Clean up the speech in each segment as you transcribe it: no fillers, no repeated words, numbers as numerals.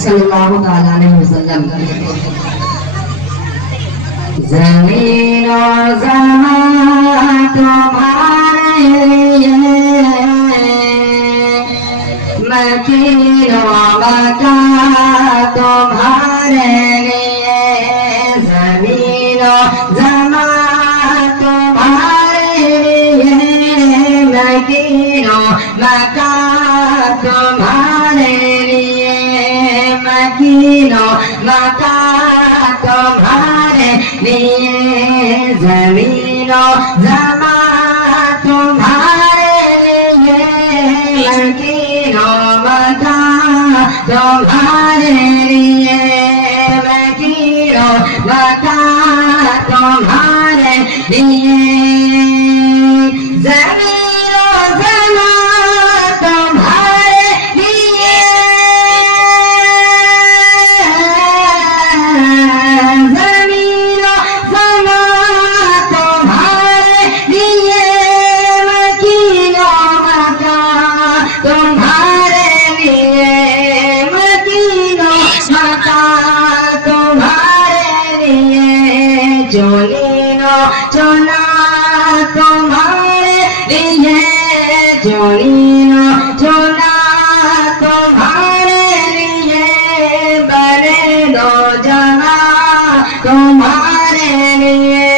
सल्लल्लाहु ताला अलैहि वसल्लम। ज़मीन और ज़मान तुम्हारे लिए, मकीन और मकान तुम्हारे लिए। ज़मीन और ज़मान तुम्हारे लिए, मकीन और मकान तुम्हारे लिए। मकीन और मकान तुम्हारे लिए। ज़मीन और ज़मान तुम्हारे लिए, मकीन और मकान तुम्हारे लिए। मकीन और मकान तुम्हारे लिए। ज़मीन और ज़मान तुम्हारे लिए। ज़मीन और ज़मान तुम्हारे लिए, मकीन और मकान तुम्हारे लिए। मकीन और मकान तुम्हारे लिए। चुनीनो चुना तुम्हारे लिए। चुनीनो चुना तुम्हारे लिए। बने दो जहां तुम्हारे लिए।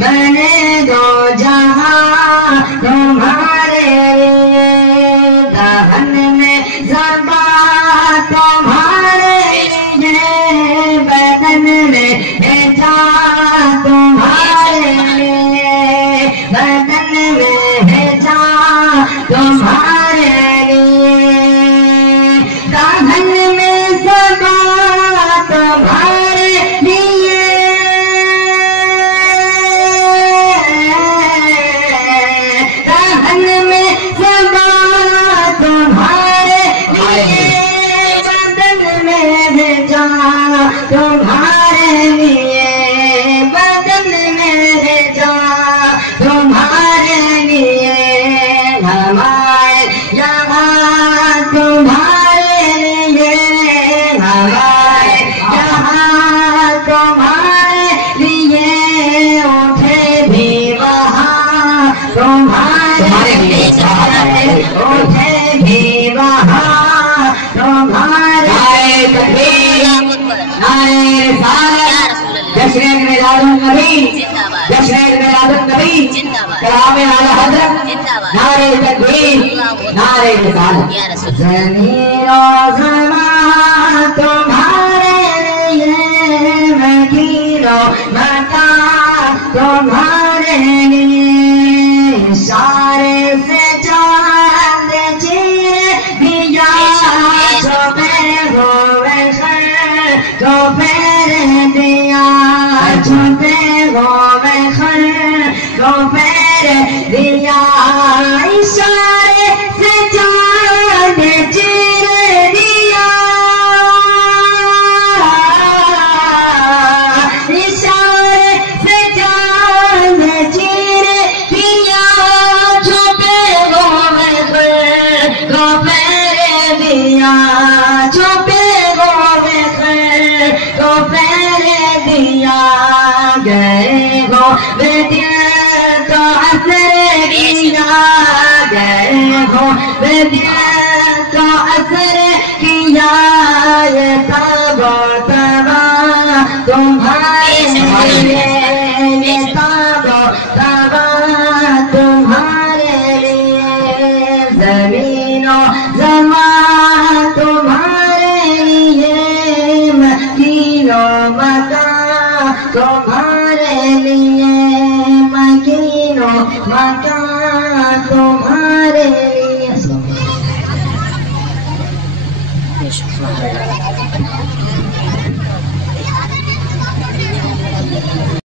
बने दो जहां तुम्हारे लिए। दहन में ज़बा तुम्हारे लिए। बदन में जा तुम्हारे लिए। बदन में जा तुम्हारे लिए। दहन में ज़बा तुम्हारे लिए। दहन में ज़बा तुम्हारे लिए। बदन में जा तुम्हारे लिए। बदन में जा तुम्हारे लिए। हमारे यहाँ तुम्हारे लिए। हमारे यहाँ तुम्हारे लिए। उठे भी वहाँ तुम्हारे लिए। उठे भी वहाँ तुम्हारे जश्न मिलादुन नबी। जश्न मिलादुन नबी। कलाम आला हज़रत। नारे तकबीर। नारे रिसालत। ज़मीन और ज़मान तुम्हारे लिए। मकीन और मकान तुम्हारे लिए। इशारे से चाँद चीर दिया। छुपे हुए खैर को फेर दिया। छुपे हुए खैर को फेर दिया। इशारे से चाँद चीर दिया। इशारे से चाँद चीर दिया। छुपे हुए खैर को फेर दिया। छुपे हुए खैर को फेर दिया। गए हो बेदिया तो असर किया। गए हो बेदिया तो असर किया। ये तबा तबा तुम्हारे लिए। ये तबा तबा तुम्हारे लिए। ज़मीन और ज़मान तुम्हारे लिए। मकीन और मकान तुम्हारे लिए। मकीन और मकान तुम्हारे